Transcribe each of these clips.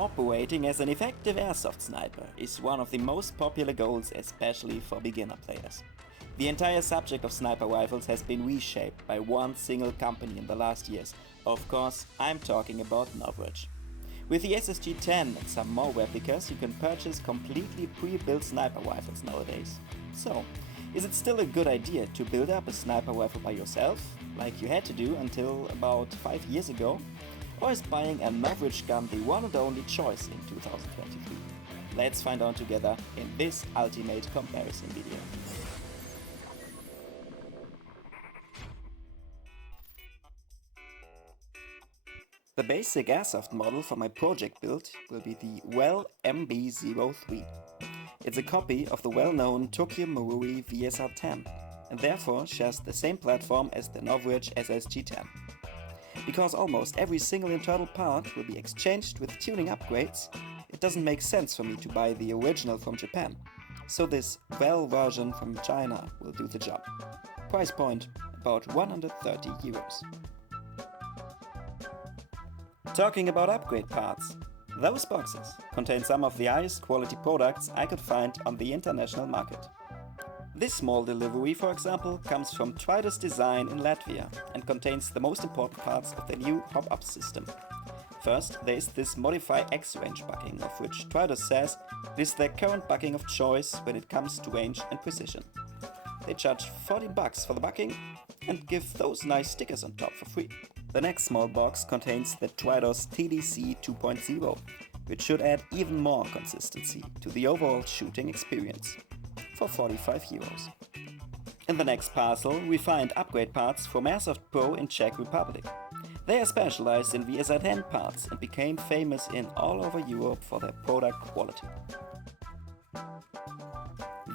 Operating as an effective airsoft sniper is one of the most popular goals, especially for beginner players. The entire subject of sniper rifles has been reshaped by one single company in the last years. Of course, I'm talking about Novritsch. With the SSG-10 and some more replicas, you can purchase completely pre-built sniper rifles nowadays. So, is it still a good idea to build up a sniper rifle by yourself, like you had to do until about 5 years ago? Or is buying a Novritsch gun the one and only choice in 2023? Let's find out together in this ultimate comparison video. The basic airsoft model for my project build will be the WELL MB-03. It's a copy of the well-known Tokyo Marui VSR-10 and therefore shares the same platform as the Novritsch SSG-10. Because almost every single internal part will be exchanged with tuning upgrades, it doesn't make sense for me to buy the original from Japan. So this WELL version from China will do the job. Price point about 130 euros. Talking about upgrade parts, those boxes contain some of the highest quality products I could find on the international market. This small delivery, for example, comes from Tridos.Design in Latvia and contains the most important parts of the new hop-up system. First, there is this Modify X-range bucking, of which Tridos says it is their current bucking of choice when it comes to range and precision. They charge $40 for the bucking and give those nice stickers on top for free. The next small box contains the Tridos TDC 2.0, which should add even more consistency to the overall shooting experience, for 45 euros. In the next parcel we find upgrade parts from AirsoftPro in Czech Republic. They are specialized in VSR-10 parts and became famous in all over Europe for their product quality.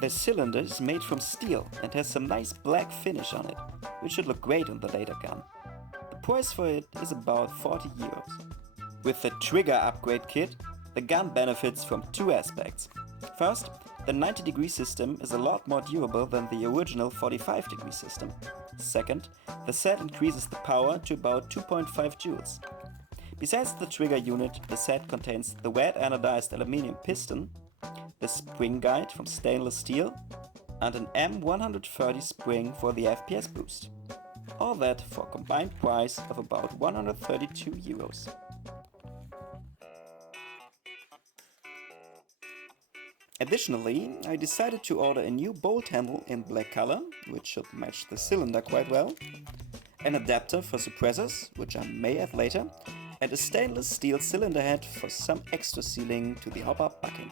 The cylinder is made from steel and has some nice black finish on it, which should look great on the later gun. The price for it is about 40 euros. With the trigger upgrade kit, the gun benefits from two aspects. First, the 90-degree system is a lot more durable than the original 45-degree system. Second, the set increases the power to about 2.5 joules. Besides the trigger unit, the set contains the wet anodized aluminum piston, the spring guide from stainless steel, and an M130 spring for the FPS boost. All that for a combined price of about 132 euros. Additionally, I decided to order a new bolt handle in black color, which should match the cylinder quite well, an adapter for suppressors, which I may add later, and a stainless steel cylinder head for some extra sealing to the hop-up bucking.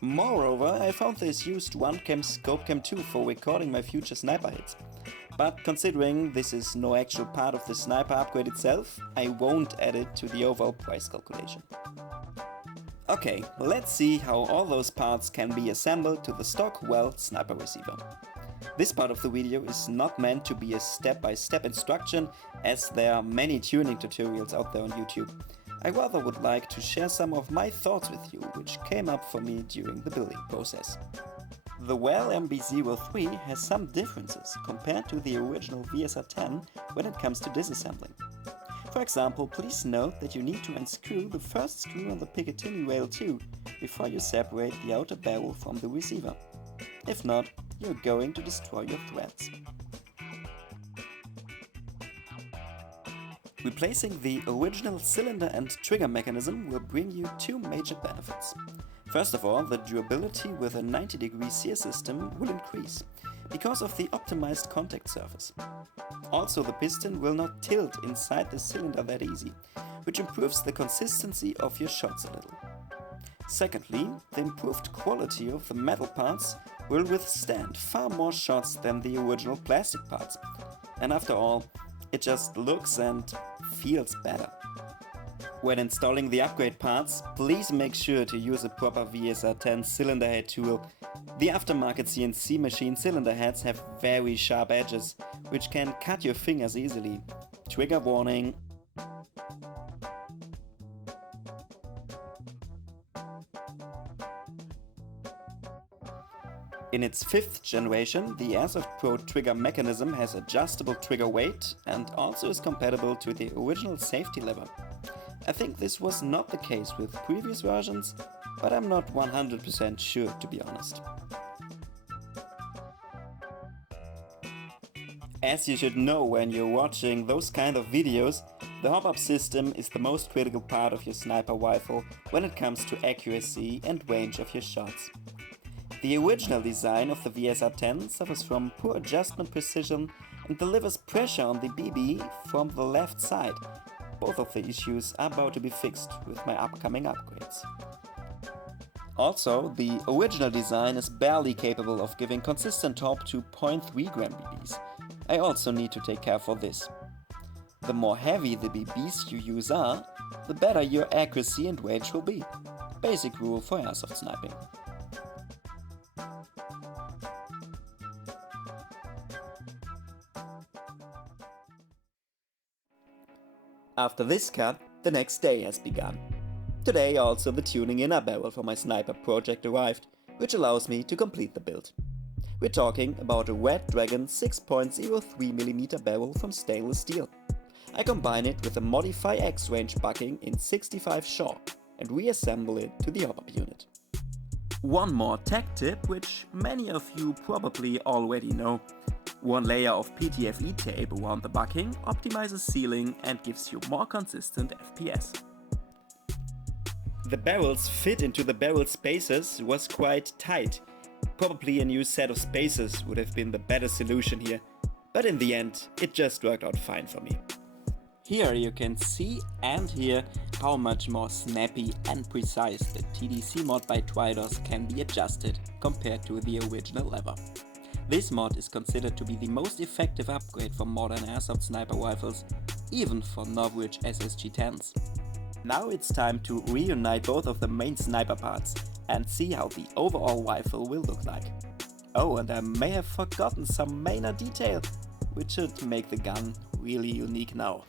Moreover, I found this used OneCam Scope Cam 2 for recording my future sniper hits. But considering this is no actual part of the sniper upgrade itself, I won't add it to the overall price calculation. Okay, let's see how all those parts can be assembled to the stock WELL sniper receiver. This part of the video is not meant to be a step-by-step instruction, as there are many tuning tutorials out there on YouTube. I rather would like to share some of my thoughts with you, which came up for me during the building process. The WELL MB-03 has some differences compared to the original VSR-10 when it comes to disassembling. For example, please note that you need to unscrew the first screw on the Picatinny rail too, before you separate the outer barrel from the receiver. If not, you're going to destroy your threads. Replacing the original cylinder and trigger mechanism will bring you two major benefits. First of all, the durability with a 90-degree sear system will increase, because of the optimized contact surface. Also, the piston will not tilt inside the cylinder that easy, which improves the consistency of your shots a little. Secondly, the improved quality of the metal parts will withstand far more shots than the original plastic parts. And after all, it just looks and feels better. When installing the upgrade parts, please make sure to use a proper VSR-10 cylinder head tool. The aftermarket CNC machine cylinder heads have very sharp edges, which can cut your fingers easily. Trigger warning. In its 5th generation, the AirsoftPro trigger mechanism has adjustable trigger weight and also is compatible to the original safety lever. I think this was not the case with previous versions, but I'm not 100% sure, to be honest. As you should know when you're watching those kind of videos, the hop-up system is the most critical part of your sniper rifle when it comes to accuracy and range of your shots. The original design of the VSR-10 suffers from poor adjustment precision and delivers pressure on the BB from the left side. Both of the issues are about to be fixed with my upcoming upgrades. Also, the original design is barely capable of giving consistent top to 0.3 gram BBs. I also need to take care for this. The more heavy the BBs you use are, the better your accuracy and range will be. Basic rule for airsoft sniping. After this cut, the next day has begun. Today also the tuning inner barrel for my sniper project arrived, which allows me to complete the build. We're talking about a Red Dragon 6.03mm barrel from stainless steel. I combine it with a Modify X range bucking in 65 Shaw and reassemble it to the hop-up unit. One more tech tip, which many of you probably already know. One layer of PTFE tape around the bucking optimizes sealing and gives you more consistent FPS. The barrel's fit into the barrel spacers was quite tight. Probably a new set of spacers would have been the better solution here, but in the end it just worked out fine for me. Here you can see and hear how much more snappy and precise the TDC mod by Tridos can be adjusted compared to the original lever. This mod is considered to be the most effective upgrade for modern airsoft sniper rifles, even for Novritsch SSG-10s. Now it's time to reunite both of the main sniper parts and see how the overall rifle will look like. Oh, and I may have forgotten some minor detail, which should make the gun really unique now.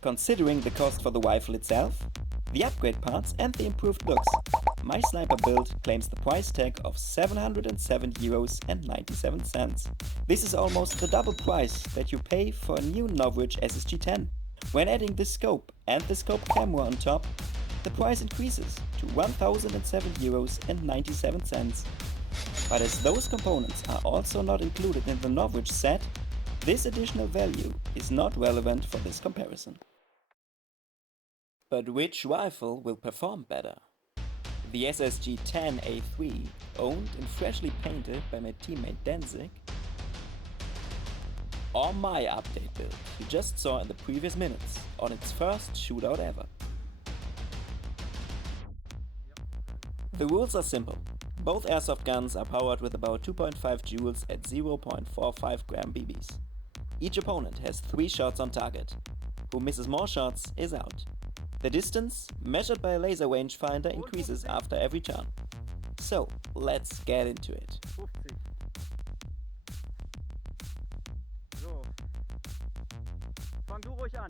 Considering the cost for the rifle itself, the upgrade parts and the improved looks, my sniper build claims the price tag of €707.97. This is almost the double price that you pay for a new Novritsch SSG-10. When adding the scope and the scope camera on top, the price increases to €1,007.97. But as those components are also not included in the Novritsch set, this additional value is not relevant for this comparison. But which rifle will perform better? The SSG-10 A3, owned and freshly painted by my teammate Danzig, or my update build you just saw in the previous minutes on its first shootout ever? The rules are simple. Both airsoft guns are powered with about 2.5 joules at 0.45 gram BBs. Each opponent has 3 shots on target. Who misses more shots is out. The distance, measured by a laser rangefinder, increases after every turn. So, let's get into it. 50. So. Fang du ruhig an.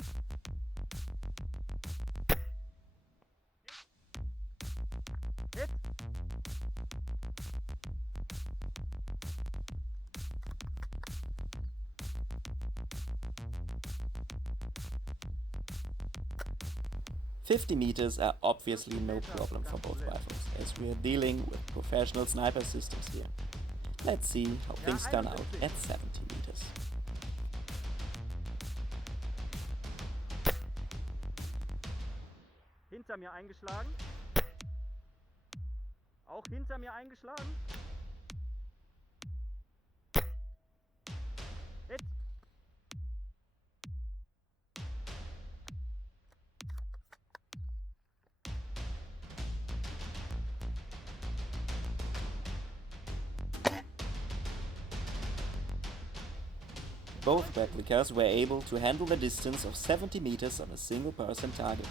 Hit. "50 meters are obviously no problem for both rifles, as we are dealing with professional sniper systems here. Let's see how things turn out at 70 meters. Hinter mir eingeschlagen. Auch hinter mir eingeschlagen. Hit. Both replicas were able to handle the distance of 70 meters on a single person target.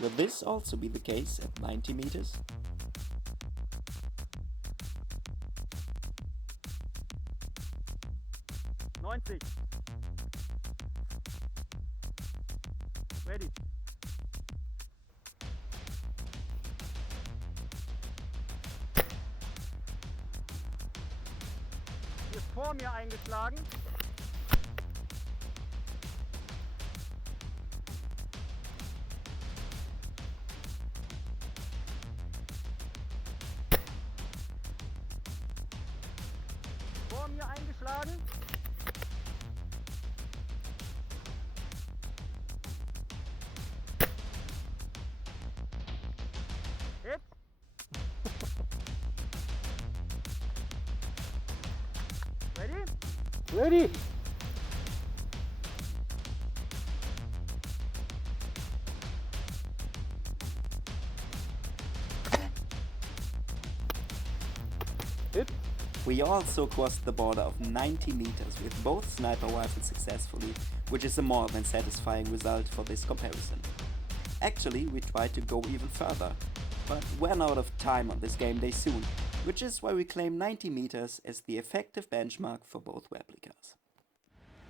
Will this also be the case at 90 meters? Ready. Ist vor mir eingeschlagen. Vor mir eingeschlagen. Jetzt. Ready? Ready! Hit! We also crossed the border of 90 meters with both sniper rifles successfully, which is a more than satisfying result for this comparison. Actually, we tried to go even further, but ran out of time on this game day soon, which is why we claim 90 meters as the effective benchmark for both replicas.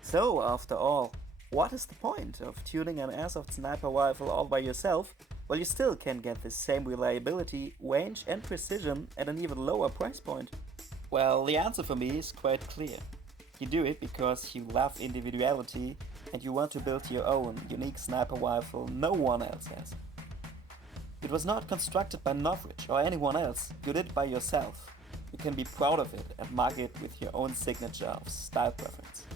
So, after all, what is the point of tuning an airsoft sniper rifle all by yourself, while you still can get the same reliability, range and precision at an even lower price point? Well, the answer for me is quite clear. You do it because you love individuality and you want to build your own unique sniper rifle no one else has. It was not constructed by Novritsch or anyone else, you did it by yourself. You can be proud of it and mark it with your own signature of style preference.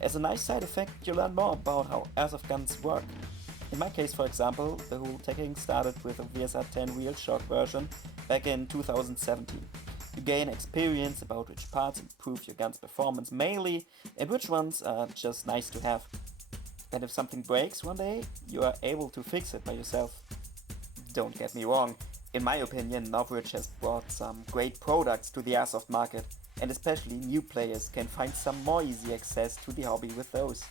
As a nice side effect, you learn more about how airsoft guns work. In my case, for example, the whole teching started with a VSR-10 real shock version back in 2017. You gain experience about which parts improve your gun's performance mainly and which ones are just nice to have. And if something breaks one day, you are able to fix it by yourself. Don't get me wrong, in my opinion, Novritsch has brought some great products to the airsoft market, and especially new players can find some more easy access to the hobby with those.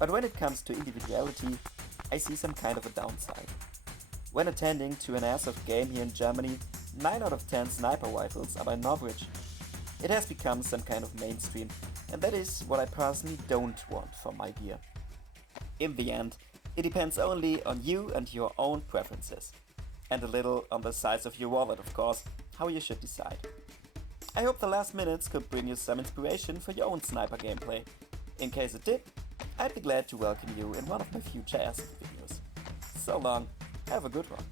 But when it comes to individuality, I see some kind of a downside. When attending to an airsoft game here in Germany, 9 out of 10 sniper rifles are by Novritsch. It has become some kind of mainstream, and that is what I personally don't want for my gear. In the end, it depends only on you and your own preferences. And a little on the size of your wallet, of course, how you should decide. I hope the last minutes could bring you some inspiration for your own sniper gameplay. In case it did, I'd be glad to welcome you in one of my future airsoft videos. So long, have a good one.